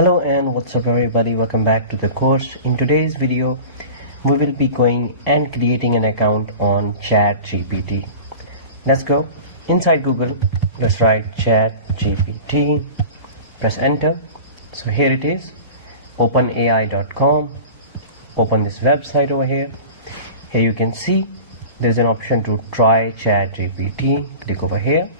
Hello and what's up everybody, welcome back to the course. In today's video we will be going and creating an account on ChatGPT. Let's go inside Google. Let's write ChatGPT, press enter. So here it is, openai.com. Open this website over here. Here you can see there's an option to try ChatGPT. Click over here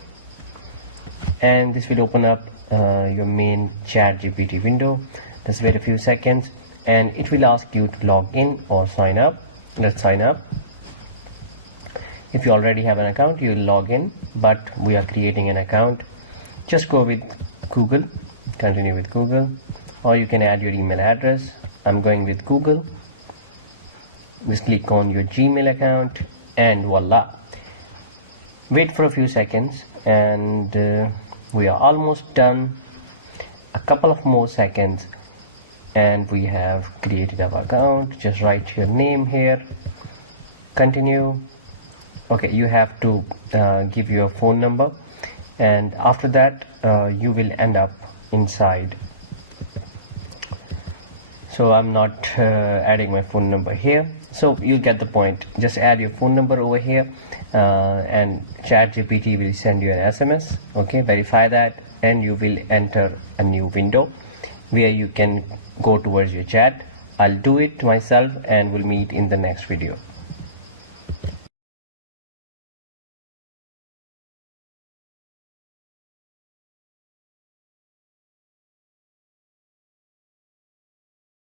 and this will open up your main ChatGPT window. Let's wait a few seconds and it will ask you to log in or sign up. Let's sign up. If you already have an account, you will log in, but we are creating an account. Just go with Google, continue with Google, or you can add your email address. I'm going with Google. Just click on your Gmail account and voila. Wait for a few seconds and we are almost done. A couple of more seconds and we have created our account. Just write your name here, continue. Okay, you have to give your phone number, and after that you will end up inside. So I'm not adding my phone number here, so you'll get the point. Just add your phone number over here and ChatGPT will send you an SMS. Okay, verify that and you will enter a new window where you can go towards your chat. I'll do it myself and we'll meet in the next video.